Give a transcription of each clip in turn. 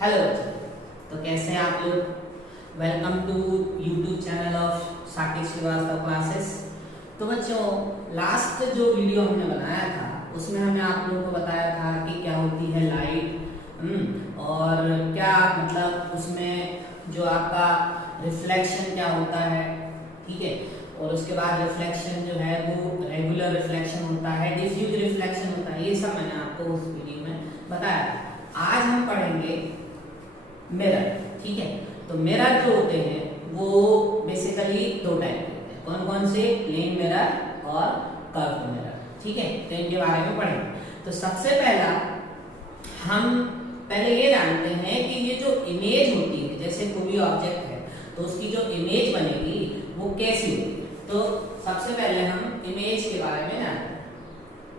Hello बच्चों, तो कैसे हैं आप लोग। Welcome to YouTube channel of Saket Shrivastava classes. तो बच्चों, लास्ट जो वीडियो हमने बनाया था उसमें हमने आप लोगों को बताया था कि क्या होती है लाइट, और क्या मतलब उसमें जो आपका रिफ्लेक्शन क्या होता है, ठीक है। और उसके बाद रिफ्लेक्शन जो है वो रेगुलर रिफ्लेक्शन होता है, डिफ्यूज रिफ्लेक्शन होता है, ये सब मैंने आपको उस वीडियो में बताया था। आज हम पढ़ेंगे मिरर, ठीक है। तो मिरर जो होते हैं वो बेसिकली दो टाइप के होते हैं। कौन कौन से? प्लेन मिरर और कर्व मिरर, ठीक है। तो इनके बारे में पढ़ेंगे। तो सबसे पहला हम पहले ये जानते हैं कि ये जो इमेज होती है, जैसे कोई भी ऑब्जेक्ट है तो उसकी जो इमेज बनेगी वो कैसी होगी। तो सबसे पहले हम इमेज के बारे में जानते हैं,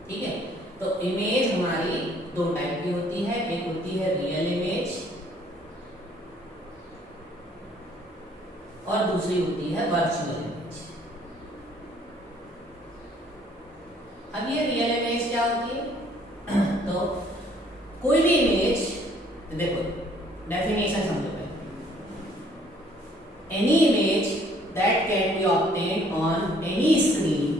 ठीक है। तो इमेज हमारी दो टाइप की होती है, एक होती है रियल इमेज और दूसरी होती है वर्चुअल इमेज। अब ये रियल इमेज क्या होती है? तो कोई भी इमेज, देखो डेफिनेशन समझो पहले। Any image that can be obtained on any screen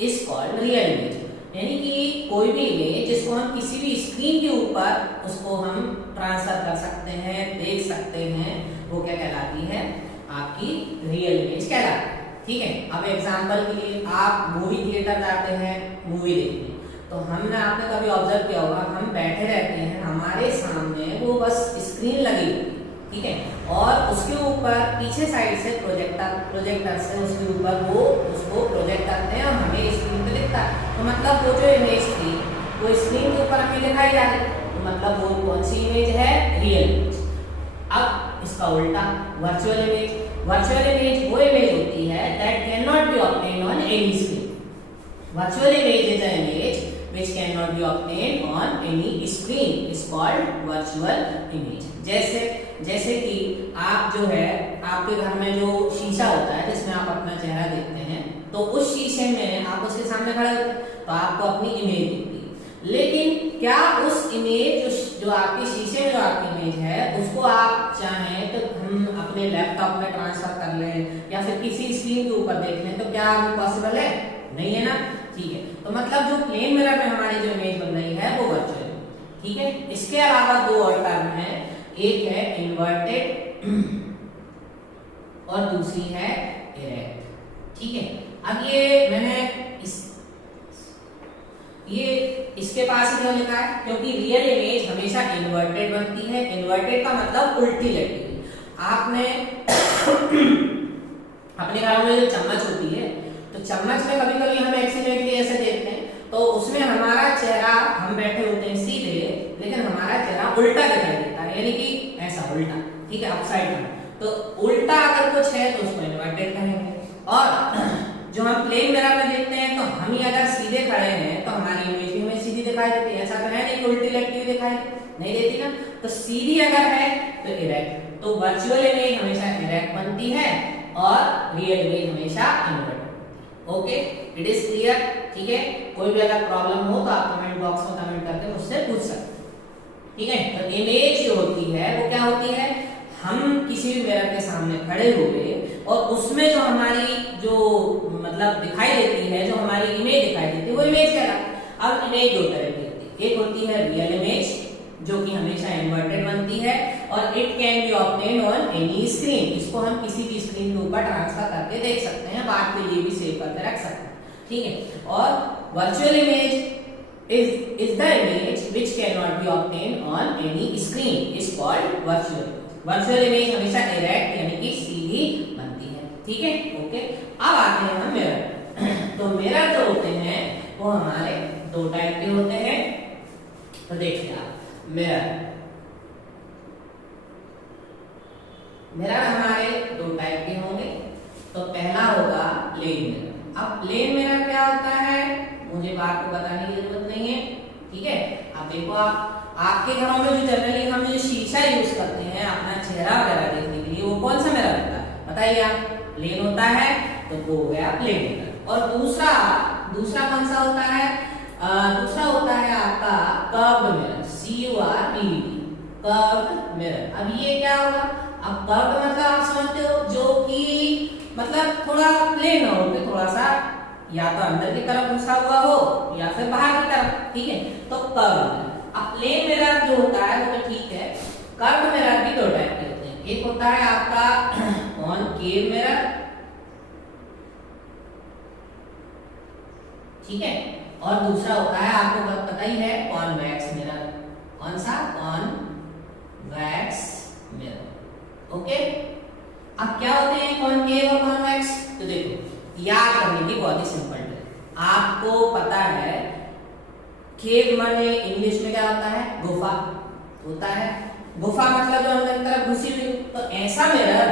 is called real image. यानी कि कोई भी इमेज जिसको हम किसी भी स्क्रीन के ऊपर उसको हम ट्रांसफर कर सकते हैं, देख सकते हैं, वो क्या कहलाती है? आपकी रियल इमेज कहलाती है, ठीक है। अब एग्जांपल के लिए आप मूवी थिएटर जाते हैं मूवी देखने, तो हमने आपने कभी ऑब्जर्व किया होगा, हम बैठे रहते हैं, हमारे सामने वो बस स्क्रीन लगी होती है, ठीक है। और उसके ऊपर पीछे साइड से प्रोजेक्टर से उसके ऊपर वो उसको प्रोजेक्ट करते हैं और हमें स्क्रीन पे दिखता है। तो मतलब वो जो इमेज थी वो स्क्रीन के ऊपर हमें दिखाई जा रही है, तो मतलब वो कौन सी इमेज है? Real image. अब इसका उल्टा वर्चुअल इमेज। वर्चुअल इमेज वो इमेज होती है that can not be obtained on any screen. Virtual image is an image which cannot be obtained on any screen is called virtual image। जैसे कि आप जो है आपके घर में जो शीशा होता है जिसमें आप अपना चेहरा देखते हैं, तो उस शीशे में आप उसके सामने खड़े होते हैं तो आपको अपनी इमेज दिखती है। लेकिन क्या उस इमेज जो आपके शीशे में जो आपकी इमेज है उसको आप चाहें तो हम अपने लैपटॉप में ट्रांसफर कर लें या फिर किसी स्क्रीन के ऊपर देख लें, तो क्या वो पॉसिबल है? नहीं है ना, ठीक है। तो मतलब जो प्लेन मिरर में हमारी जो इमेज बन रही है वो वर्चुअल है, ठीक है। इसके अलावा दो और टर्म है, एक है इन्वर्टेड और दूसरी है इरेक्ट, ठीक है। अब ये मैंने इसके पास ही क्यों लिखा है? क्योंकि रियल इमेज हमेशा इन्वर्टेड बनती है। इन्वर्टेड का मतलब उल्टी लगती है। आपने अपने घरों में जो चम्मच होती है, तो चम्मच में कभी कभी हम एक्सीडेंटली ऐसे देखते हैं तो उसमें हमारा चेहरा, हम बैठे होते हैं सीधे लेकिन हमारा चेहरा उल्टा दिखाई देता है, यानी कि ऐसा उल्टा, ठीक है, अपसाइड डाउन। तो उल्टा अगर कुछ है तो उसको इन्वर्टेड कहेंगे। और जो हम प्लेन मिरर में देखते हैं तो हम ही अगर सीधे खड़े हैं तो हमारी इमेज भी हमें सीधी दिखाई देती है। ऐसा तो है नहीं कि उल्टी लगती हुई दिखाई नहीं देती ना। तो सीधी अगर है तो इरेक्ट। तो वर्चुअल इमेज हमेशा इरेक्ट बनती है और रियल इमेज हमेशा inverted. Okay, it is clear, ठीक है। कोई भी अगर प्रॉब्लम हो तो आप कमेंट बॉक्स में कमेंट करके मुझसे पूछ सकते हैं, ठीक है। तो इमेज जो होती है वो क्या होती है? हम किसी भी मिरर के सामने खड़े हुए और उसमें जो हमारी जो मतलब दिखाई देती है, जो हमारी इमेज दिखाई देती है, वो इमेज कहलाती है। अब इमेज दो तरह की होती है, एक होती है रियल इमेज जो कि हमेशा इन्वर्टेड बनती है और it can be obtained on any screen. इसको हम किसी भी स्क्रीन के ऊपर ट्रांसफर करके देख सकते हैं, बात के लिए भी सेव करके रख सकते हैं, ठीक है। और virtual image is the image which cannot be obtained on any screen is called virtual image। Virtual image हमेशा इरेक्ट यानी कि सीधी बनती है, ठीक है। ओके, अब आते हैं हम मिरर। तो मिरर जो होते हैं वो हमारे दो टाइप के होते हैं। तो देखिए आप, मिरर हमारे दो टाइप के होंगे। तो पहला होगा प्लेन मिरर। अब प्लेन मिरर क्या होता है मुझे बात को बताने की जरूरत नहीं है, ठीक है। अब देखो, आपके घरों में जो जनरली हम जो शीशा यूज करते हैं अपना चेहरा वगैरह देखने के लिए, वो कौन सा मिरर होता है बताइए आप? प्लेन होता है, तो वो हो गया प्लेन मिरर। और दूसरा कौन सा होता है? दूसरा होता है आपका curved mirror, CURVED। Curved mirror. अब ये क्या होगा, अब कर्व्ड मतलब आप समझते हो जो कि मतलब थोड़ा प्लेन हो, थोड़ा सा या तो अंदर की तरफ घुसा हुआ हो या फिर बाहर की तरफ, ठीक है, तो कर्व्ड। अब प्लेन मिरर जो होता है वो तो ठीक है, कर्व्ड मिरर भी दो टाइप के होते हैं। एक होता है आपका कॉनकेव मिरर, ठीक है, और दूसरा होता है आपको पता ही है कॉन्वेक्स मिरर। कौन सा, कॉन्वेक्स मिरर। ओके, अब क्या होते हैं कॉनकेव और कॉन्वेक्स, तो देखो याद करने की बहुत ही सिंपल है। आपको पता है केव माने इंग्लिश में क्या होता है, गुफा होता है। गुफा मतलब जो अंदर की तरफ घुसी हुई, तो ऐसा मिरर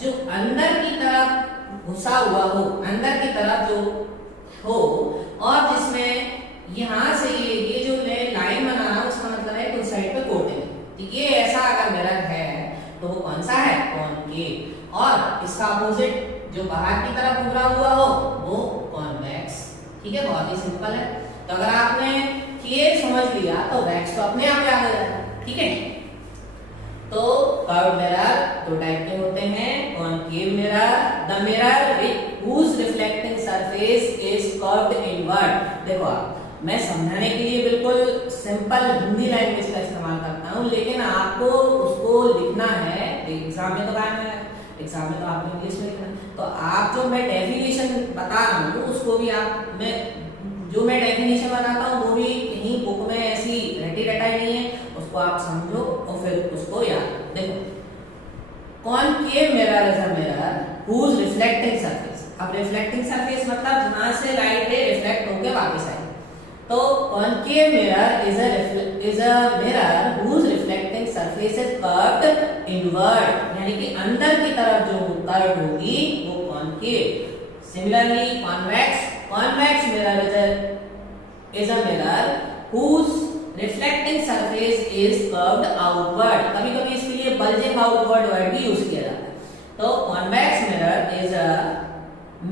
जो अंदर की तरफ घुसा हुआ हो, अंदर की तरफ जो हो, और जिसमें यहाँ से ये जो लाइन बनाना उसका मतलब है उस साइड पे कोटिंग, तो ये ऐसा अगर मिरर है तो वो कौन सा है, कॉनकेव। और इसका अपोजिट जो बाहर की तरफ उभरा हुआ हो वो कॉन्वेक्स, ठीक है, बहुत ही सिंपल है। तो अगर आपने केव समझ लिया तो वैक्स तो अपने आप याद हो जाएगा, ठीक है। तो कर्व्ड मिरर दो टाइप के होते हैं, concave mirror, the mirror whose reflecting surface is curved inward। देखो मैं समझाने के लिए बिल्कुल सिंपल हिंदी लैंग्वेज का इस्तेमाल करता हूँ, लेकिन आपको उसको लिखना है एग्जाम में, तो एग्जाम में तो आपको इंग्लिश में लिखना है। तो आप जो मैं डेफिनेशन बता रहा हूँ उसको भी आप, मैं जो मैं डेफिनेशन बताता हूँ वो भी कहीं बुक में ऐसी रटी रटाई नहीं है, उसको आप समझो और फिर उसको याद। देखो concave mirror is a mirror whose reflecting surface, अब रिफ्लेक्टिंग सरफेस मतलब जहां से लाइट रिफ्लेक्ट होकर वापस आई, तो concave mirror is a mirror whose reflecting surface is curved inward, यानी कि अंदर की तरफ जो कर्व होगी वो concave. Similarly convex mirror is a mirror whose reflecting surface is curved outward। कभी-कभी इसके लिए bulging outward वर्ड भी यूज किया जाता है। तो convex mirror is a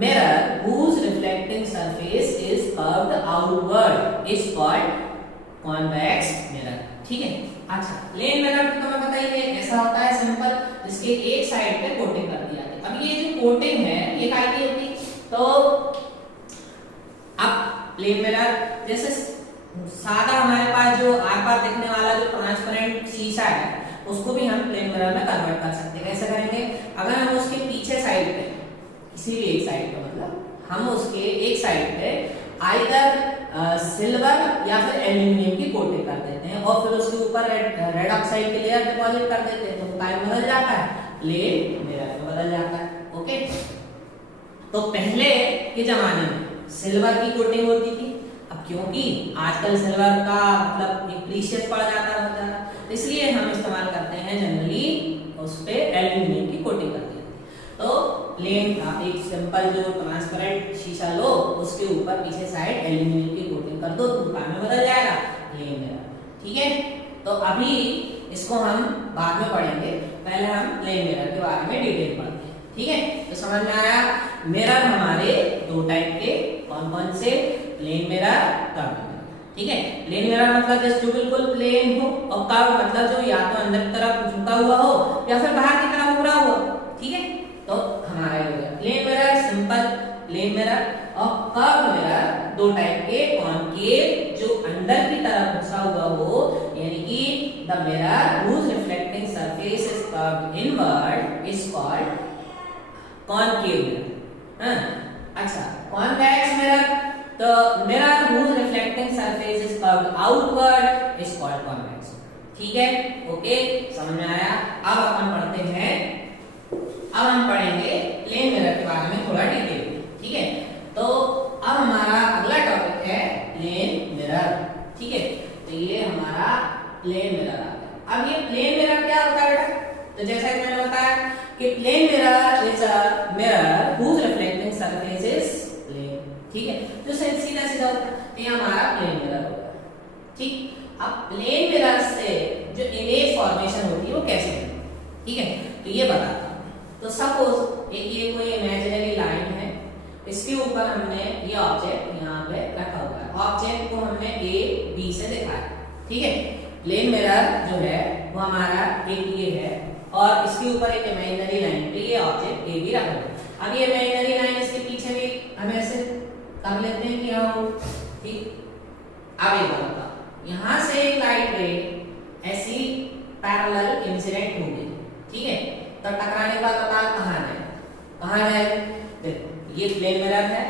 mirror whose reflecting surface is curved outward is called convex mirror, ठीक है। अच्छा, प्लेन मिरर तो तुम्हें पता ही है, ऐसा होता है सिंपल, जिसके एक साइड पे कोटिंग कर दी जाती है। अब ये जो कोटिंग है ये काय की होती है, तो अब प्लेन मिरर जैसे सादा हमारे पास जो आर-पार दिखने वाला जो ट्रांसपेरेंट शीशा है उसको भी हम प्लेन मिरर में कन्वर्ट कर सकते हैं। कैसे करेंगे, अगर हम उसके पीछे साइड पे, किसी भी एक साइड पे, मतलब हम उसके एक साइड पे आइदर सिल्वर या फिर एल्यूमिनियम की कोटिंग कर देते हैं और फिर उसके ऊपर रेड ऑक्साइड की लेयर डिपॉजिट कर देते हैं, तो वो काय बदल जाता है, प्लेन मिरर में बदल जाता है। ओके, तो पहले के जमाने में सिल्वर की कोटिंग होती थी, अब क्योंकि आजकल सिल्वर का मतलब प्रीशियस पड़ जाता है, इसलिए हम इस्तेमाल करते हैं जनरली उस पे एल्यूमिनियम की कोटिंग करते हैं। तो प्लेन का एक सिंपल जो ट्रांसपेरेंट शीशा लो, उसके ऊपर पीछे साइड एल्यूमिनियम की कोटिंग कर दो, तो दुकान में बदल जाएगा प्लेन मिरर, ठीक है। तो अभी इसको हम बाद में पढ़ेंगे, पहले हम प्लेन मिरर के बारे में डिटेल पढ़ते हैं, ठीक है। तो समझ में आया, मिरर हमारे दो टाइप के, कौन कौन से, प्लेन मिरर, कर्व मिरर, ठीक है। प्लेन मिरर मतलब जो बिल्कुल प्लेन हो, और कर्व मतलब जो या तो अंदर की तरफ झुका हुआ हो या फिर बाहर की तरफ उभरा हुआ, ठीक है। तो हमारा ये हो गया plane mirror, simple plane mirror, और कर्व मिरर दो टाइप के, कॉनकेव जो अंदर की तरफ घुसा हुआ हो, यानी कि the mirror whose reflecting surface is curved inward is called concave mirror। अच्छा, convex mirror, तो mirror whose reflecting surface is curved outward is called convex, ठीक है। ओके, समझ में आया। अब अपन पढ़ते हैं, अब हम पढ़ेंगे प्लेन मिरर के बारे में थोड़ा डिटेल, ठीक है। तो अब हमारा अगला टॉपिक है प्लेन मिरर, ठीक है। तो ये हमारा प्लेन मिरर आ गया। अब ये प्लेन मिरर क्या होता है बेटा, तो जैसा कि मैंने बताया कि plane mirror is a mirror whose reflecting surface is plane, ठीक है। जो सीधा सीधा होता है, ये हमारा प्लेन मिरर होगा, ठीक। अब प्लेन मिरर से जो इमेज फॉर्मेशन होती है वो कैसे होती है, ठीक है। तो ये बताता हूं। तो सपोज एक ये कोई इमेजिनरी लाइन है, इसके ऊपर हमने ये ऑब्जेक्ट यहाँ पे रखा हुआ है, ऑब्जेक्ट को हमने ए बी से दिखाया, ठीक है। प्लेन मिरर जो है वो हमारा एक ये है और इसके ऊपर एक इमेजिनरी लाइन पे ये ऑब्जेक्ट ए भी रखा है। अब ये इमेजिनरी लाइन इसके पीछे भी हम ऐसे कर लेते हैं कि हम ठीक। अब एक बात बताओ, यहाँ से एक लाइट रे ऐसी पैरेलल इंसिडेंट हो गई, ठीक है, तो टकराने के बाद बताओ कहाँ जाए, कहाँ जाए। देखो ये प्लेन मिरर है,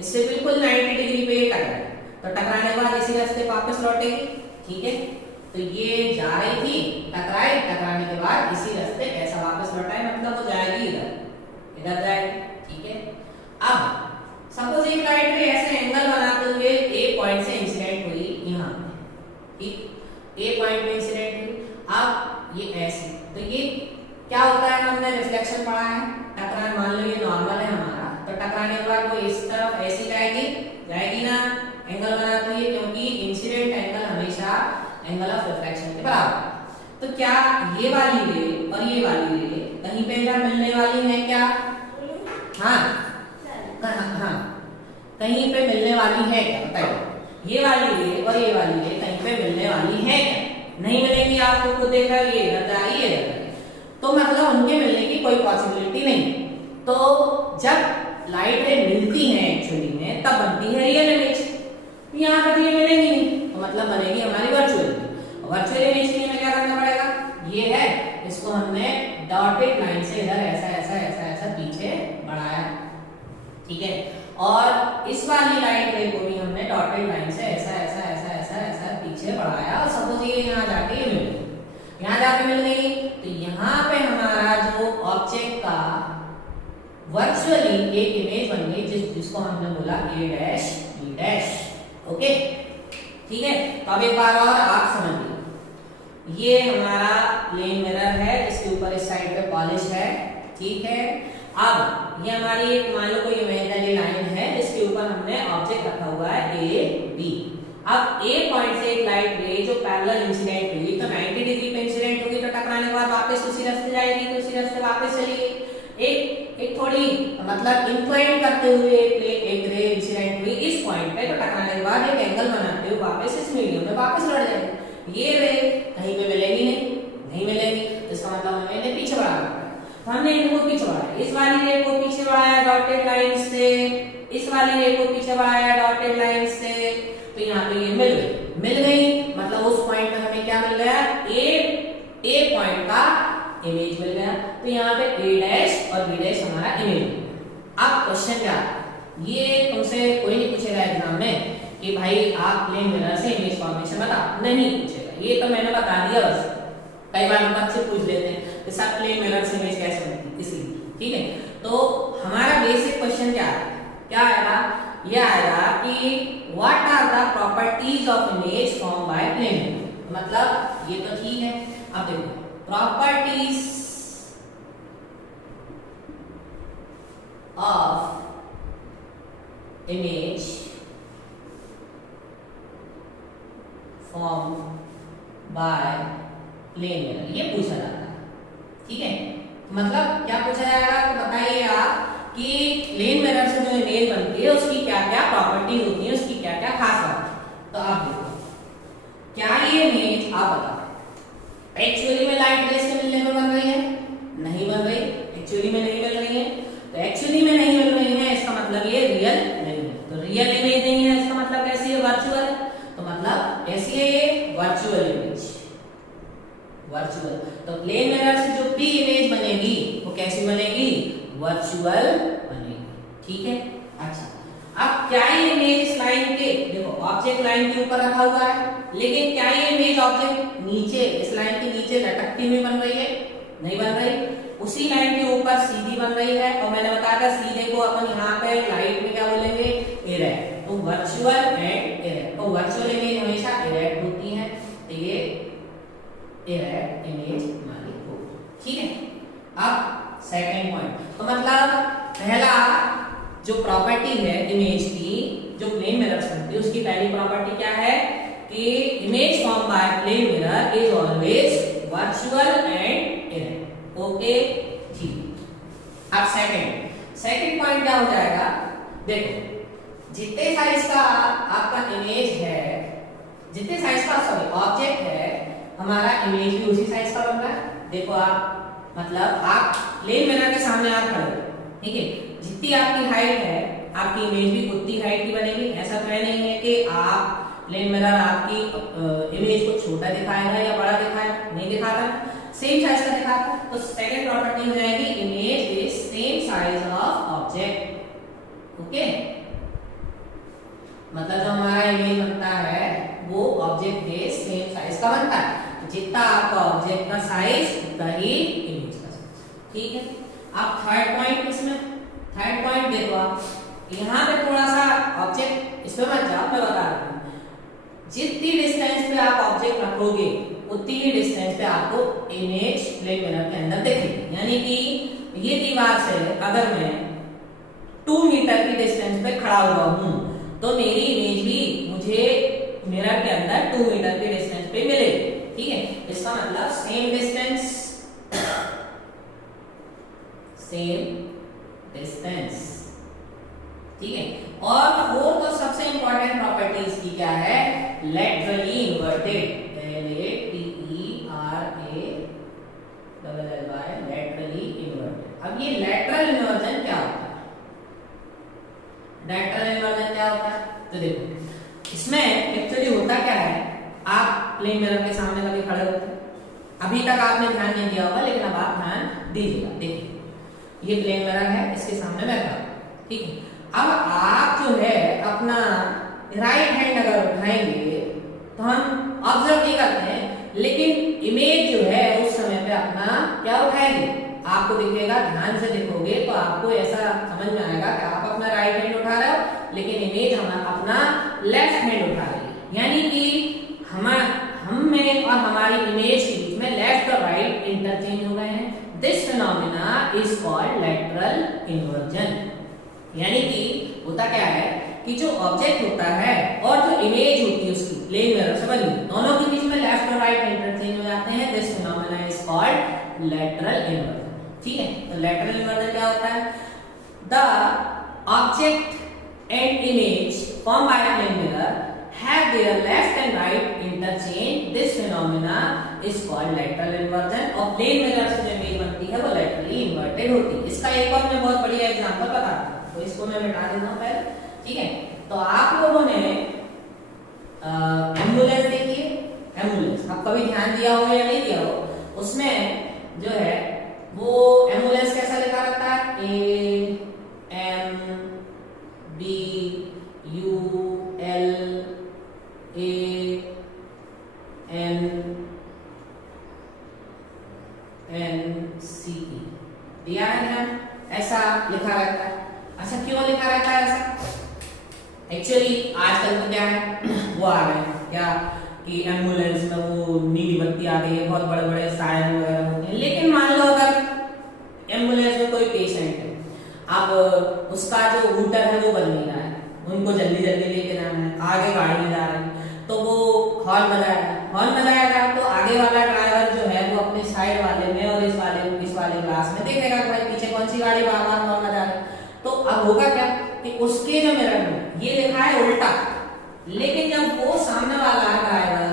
इससे बिल्कुल 90 डिग्री पे टकराए, तो टकराने के बाद इसी रास्ते वापस लौटेगी, ठीक है। तो ये जा रही थी, टकराई, टकराने के बाद इसी रास्ते ऐसा वापस लौटाए, मतलब वो जाएगी इधर, इधर जाएगी, ठीक है। अब सपोज एक लाइट रे ऐसे एंगल बनाते हुए ए पॉइंट से इंसिडेंट हुई यहाँ, ठीक, ए पॉइंट पे इंसिडेंट हुई। अब ये ऐसे, तो ये क्या होता है, हमने रिफ्लेक्शन पढ़ा है, टकराने, मान लो ये नॉर्मल है हमारा, तो टकराने के बाद वो इस तरफ ऐसी जाएगी, जाएगी ना एंगल बनाते हुए, क्योंकि इंसिडेंट एंगल हमेशा एंगल ऑफ रिफ्लेक्शन के बराबर। तो क्या ये वाली रे और ये वाली रे कहीं पे इधर मिलने वाली है क्या? हाँ हाँ, कहीं पे मिलने वाली है क्या बताइए? ये वाली रे और ये वाली रे कहीं पे मिलने वाली है क्या? नहीं मिलेंगी, आपको खुद देख रहा है, ये इधर जा रही है, तो मतलब उनके मिलने की कोई पॉसिबिलिटी नहीं। तो जब लाइट रे मिलती हैं एक्चुअली में, तब बनती है रियल इमेज। यहाँ पे तो ये मिलेंगी नहीं, तो मतलब बनेगी हमारी वर्चुअल इमेज। वर्चुअल इमेज के लिए हमें क्या करना पड़ेगा? ये है, इसको हमने डॉटेड लाइन से इधर ऐसा ऐसा ऐसा ऐसा पीछे बढ़ाया, ठीक है। और इस वाली लाइट रे को भी हमने डॉटेड लाइन से ऐसा ऐसा ऐसा ऐसा ऐसा पीछे बढ़ाया, और सपोज ये यहाँ जाके मिल गई, यहाँ जाके मिल गई, तो यहाँ पे हमारा जो ऑब्जेक्ट का वर्चुअली एक इमेज बन गई, जिसको हमने बोला ए डैश बी डैश, ओके, ठीक है। तो अब एक बार और आप समझिए, ये हमारा प्लेन मिरर है, इसके ऊपर इस साइड पे पॉलिश है, ठीक है। अब ये हमारी एक मान लो कोई इमेजिनरी लाइन है, इसके ऊपर हमने ऑब्जेक्ट रखा हुआ है ए बी। अब ए पॉइंट से एक लाइट रे जो पैरेलल इंसिडेंट हुई, तो 90 डिग्री पे इंसिडेंट होगी, तो टकराने के बाद वापस उसी रास्ते जाएगी, तो उसी रास्ते वापस चलेगी। एक थोड़ी मतलब इंक्लाइन करते हुए एक रे इंसिडेंट हुई इस पॉइंट पे, तो टकराने के बाद एक एंगल बनाते हुए वापस इस मीडियम में वापस लौट जाएगी। ये रे कहीं पे मिलेगी नहीं मिलेगी, तो इसका मतलब हमें इन्हें पीछे बढ़ाना पड़ेगा। तो हमने इनको पीछे बढ़ाया, इस वाली रे को पीछे बढ़ाया डॉटेड लाइन से, इस वाली रे को पीछे बढ़ाया डॉटेड लाइन से, तो यहाँ पे ये मिल गई, मतलब उस पॉइंट पे हमें क्या मिल गया? ए पॉइंट का इमेज मिल गया। तो यहाँ पे ए डैश और बी डैश हमारा इमेज। अब क्वेश्चन क्या, ये तुमसे कोई नहीं पूछेगा एग्जाम में कि भाई आप प्लेन मिरर से इमेज फॉर्मेशन बता, नहीं पूछेगा, ये तो मैंने बता दिया बस। कई बार बच्चे पूछ लेते हैं कि सर प्लेन मिरर से इमेज कैसे बनती, इसलिए, ठीक है। तो हमारा बेसिक क्वेश्चन क्या आएगा? ये आएगा कि what are the properties of image form by plane. मतलब ये तो ठीक है, अब देखो properties of image form by plane mirror, ये पूछा जाता है, ठीक है। मतलब क्या पूछा जाएगा कि बताइए आप कि प्लेन मिरर से जो इमेज बनती है उसकी क्या क्या प्रॉपर्टी होती है, उसकी क्या क्या खास बात है। तो आप देखो, क्या ये इमेज आप बताओ एक्चुअली में लाइट रे से मिलने में बन रही है? नहीं बन रही, एक्चुअली में नहीं मिल रही है। तो एक्चुअली में नहीं मिल रही है, इसका मतलब ये रियल नहीं है। तो रियल इमेज नहीं है, इसका मतलब कैसी है? वर्चुअल। तो मतलब कैसी है ये? Virtual image, virtual. तो प्लेन मिरर से जो भी इमेज बनेगी वो कैसी बनेगी? वर्चुअल बनेगी, ठीक है। अच्छा, अब क्या ये इमेज इस लाइन के, देखो ऑब्जेक्ट लाइन के ऊपर रखा हुआ है, लेकिन क्या ये इमेज ऑब्जेक्ट नीचे इस लाइन के नीचे लटकती हुई बन रही है? नहीं बन रही, उसी लाइन के ऊपर सीधी बन रही है। और मैंने बताया था सीधे को अपन यहाँ पे लाइट में क्या बोलेंगे? इरेक्ट। तो वर्चुअल एंड इरेक्ट, तो वर्चुअल इमेज हमेशा इरेक्ट होती है, तो ये इरेक्ट इमेज हमारी होगी, ठीक है। अब सेकंड पॉइंट, तो मतलब पहला जो प्रॉपर्टी है इमेज की, जो प्लेन मिरर से बनती है, उसकी पहली प्रॉपर्टी क्या है कि image form by plane mirror is always virtual and erect, okay, ठीक। अब सेकंड पॉइंट क्या हो जाएगा? देखो जितने साइज का आपका इमेज है, जितने साइज का सॉरी ऑब्जेक्ट है, हमारा इमेज भी उसी साइज का बन रहा है। देखो आप, मतलब आप प्लेन मिरर के सामने आप खड़े हो, ठीक है, जितनी आपकी हाइट है आपकी इमेज भी उतनी हाइट की बनेगी। ऐसा तो है नहीं है कि आप प्लेन मिरर आपकी इमेज को छोटा दिखाएगा या बड़ा दिखाएगा, नहीं दिखाता, सेम साइज का दिखाता। तो सेकंड प्रॉपर्टी हो जाएगी image is same size of object. Okay, मतलब जो हमारा इमेज बनता है वो ऑब्जेक्ट के सेम साइज का बनता है। जितना आपका ऑब्जेक्ट का साइज उतना ही इमेज का साइज, ठीक है। अब थर्ड पॉइंट, इसमें थर्ड पॉइंट देखो आप, यहाँ पे थोड़ा सा ऑब्जेक्ट इसमें मत जाओ, मैं बता रहा हूँ। जितनी डिस्टेंस पे आप ऑब्जेक्ट रखोगे उतनी ही डिस्टेंस पे आपको इमेज प्लेन मिरर के अंदर दिखेगी। यानी कि ये दीवार से अगर मैं 2 मीटर की डिस्टेंस पे खड़ा हुआ हूँ तो मेरी इमेज भी मुझे मिरर के अंदर 2 मीटर की डिस्टेंस पे मिलेगी, ठीक है। इसका मतलब सेम डिस्टेंस, ठीक है। और फोर्थ और सबसे इंपॉर्टेंट प्रॉपर्टी इसकी क्या है, लैटरली इन्वर्टेड, लैटरली इन्वर्टेड। अब ये लैटरल इन्वर्जन क्या होता है, लैटरल इन्वर्जन क्या होता है, तो देखो इसमें एक्चुअली होता क्या है, आप प्लेन मिरर के सामने कभी खड़े होते हैं, अभी तक आपने ध्यान नहीं दिया होगा लेकिन अब आप ध्यान दीजिएगा। देखिए ये प्लेन मिरर है, इसके सामने मैं खड़ा हूं, ठीक है। अब आप जो है अपना राइट हैंड अगर उठाएंगे तो हम ऑब्जर्व नहीं करते हैं, लेकिन इमेज जो है उस समय पे अपना क्या उठाएंगे, आपको दिखेगा, ध्यान से देखोगे तो आपको ऐसा समझ में आएगा कि आप अपना राइट हैंड उठा रहे हो लेकिन इमेज हम अपना लेफ्ट हैंड उठा रही है। यानी कि हम में और हमारी इमेज के बीच में लेफ्ट और राइट इंटरचेंज हो गए हैं। This phenomena is called lateral inversion. यानी कि होता क्या है कि जो ऑब्जेक्ट होता है और जो इमेज होती है उसकी प्लेन मिरर से बनी, दोनों के बीच में लेफ्ट और राइट इंटरचेंज हो जाते हैं। This phenomena is called lateral inversion, ठीक है। तो लैटरल इन्वर्जन क्या होता है, the object and image form by a plane mirror have their left and right interchange. This phenomena is called lateral inversion। और प्लेन मिरर से जो image बनती है वो laterally inverted होती है। इसका एक और मैं बहुत बढ़िया एग्जांपल बताता हूँ, तो इसको मैं मिटा देता हूँ पहले, ठीक है। तो आप लोगों ने एम्बुलेंस देखी है, एम्बुलेंस आप कभी ध्यान दिया हो या नहीं दिया हो, उसमें जो है वो एम्बुलेंस कैसा लिखा रहता है, AMBULANCE दिया है ध्यान, ऐसा लिखा रहता है। अच्छा क्यों लिखा रहता है ऐसा, एक्चुअली आजकल तो क्या है वो आ गए क्या कि एम्बुलेंस में वो नीली बत्ती आ गई है, बहुत बड़े बड़े सायरन वगैरह होते हैं। लेकिन मान लो अगर एम्बुलेंस में कोई पेशेंट है, अब उसका जो रूटर है वो बन नहीं रहा है, उनको जल्दी जल्दी लेके जाना है, आगे गाड़ी ले जा रही है, तो वो हॉर्न बजाएगा तो आगे वाला ड्राइवर जो है वो अपने साइड वाले में और इस वाले ग्लास में देखेगा कि भाई पीछे कौन सी गाड़ी बार बार हॉर्न बजा रही है। तो अब होगा क्या कि उसके जो मिरर में ये लिखा है उल्टा, लेकिन जब वो सामने वाला ड्राइवर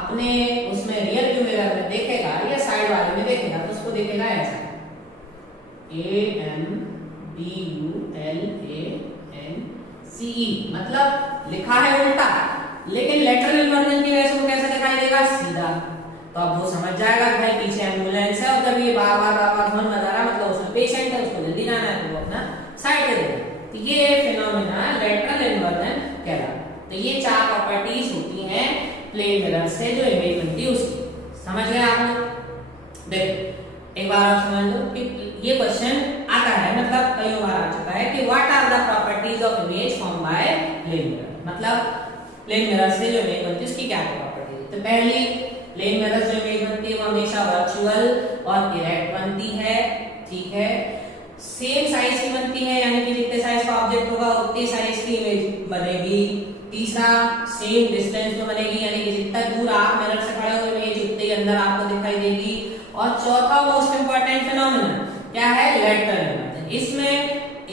अपने उसमें रियर व्यू मिरर में देखेगा या साइड वाले में देखेगा तो उसको दिखेगा ऐसा, AMBULANCE, मतलब लिखा है उल्टा, लेकिन लेटरल इन्वर्जन की वजह से वो कैसे दिखाई देगा, सीधा। तो अब वो समझ जाएगा कि भाई पीछे एम्बुलेंस है और जब ये बार बार हॉर्न बजा रहा है मतलब उसमें पेशेंट है, उसको जल्दी जाना है, तो वो अपना साइड पे देगा। तो ये फिनोमेना लेटरल इन्वर्जन कहलाता है। तो ये 4 प्रॉपर्टीज होती हैं प्लेन मिरर से जो इमेज बनती है उसकी। समझ गए आप लोग? देखो एक बार आप समझ लो कि ये क्वेश्चन आता है, मतलब कई बार आ चुका है कि what are the properties of image form by plane mirror, मतलब प्लेन मिरर से जो इमेज बनती है उसकी क्या प्रॉपर्टी है। तो पहली, प्लेन मिरर जो इमेज बनती है वो हमेशा वर्चुअल और इरेक्ट बनती है, ठीक है। सेम साइज की बनती है, यानी कि जितने साइज का ऑब्जेक्ट होगा उतनी साइज की इमेज बनेगी। तीसरा, सेम डिस्टेंस में बनेगी, यानी कि जितना दूर आप मिरर से खड़े हो इमेज उतने ही अंदर आपको दिखाई देगी। और चौथा मोस्ट इंपॉर्टेंट फिनोमेना क्या है, लैटरल इन्वर्जन। इसमें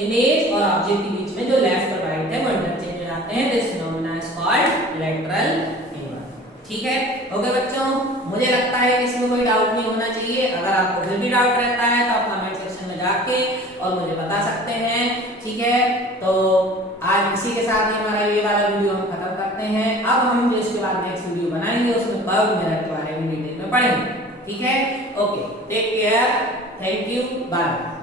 इमेज और ऑब्जेक्ट के बीच में जो लेफ्ट और राइट है वो इंटरचेंज हो जाते हैं। This phenomena is called lateral inversion, ठीक ठीक है। ओके बच्चों, मुझे लगता है कि इसमें कोई डाउट नहीं होना चाहिए। अगर आपको फिर भी डाउट रहता है तो आप कमेंट सेक्शन में जाके और मुझे बता सकते हैं, ठीक है। तो आज इसी के साथ ही हमारा ये वाला वीडियो हम खत्म करते हैं। अब हम जो इसके बाद नेक्स्ट वीडियो बनाएंगे उसमें कर्व मिरर के बारे में डिटेल में पढ़ेंगे, ठीक है। Okay, take care, thank you, bye.